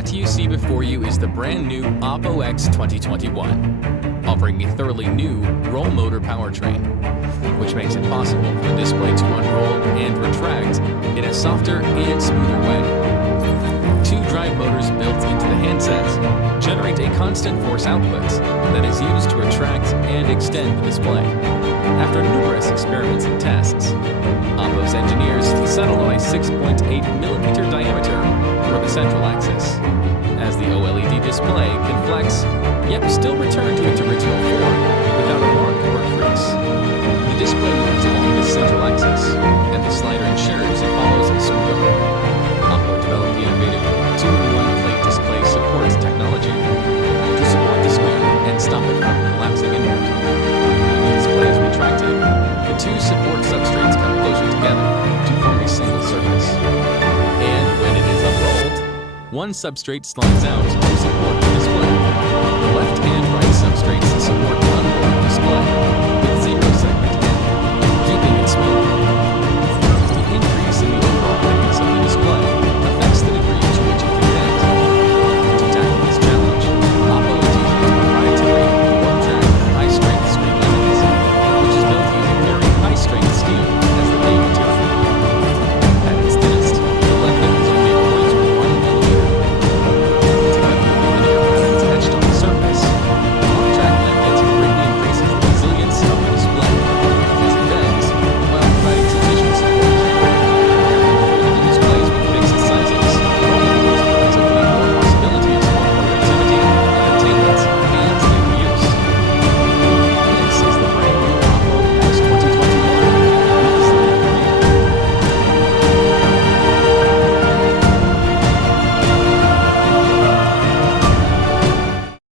What you see before you is the brand new Oppo X 2021, offering a thoroughly new roll motor powertrain, which makes it possible for the display to unroll and retract in a softer and smoother way. Two drive motors built into the handsets generate a constant force output that is used to retract and extend the display. After numerous experiments and tests, Oppo's engineers settled on a 6.8mm diameter for the central axis, as the OLED display can flex, yet still return to its original form without a mark or crease. The display moves along the central axis, and the slider ensures it follows a smooth arc. Oppo developed the innovative 2-in-1 plate display support technology to support the screen and stop it from collapsing inward. When the display is retracted, the two support substrates come closer together to form a single surface. And when it is unrolled, one substrate slides out to support the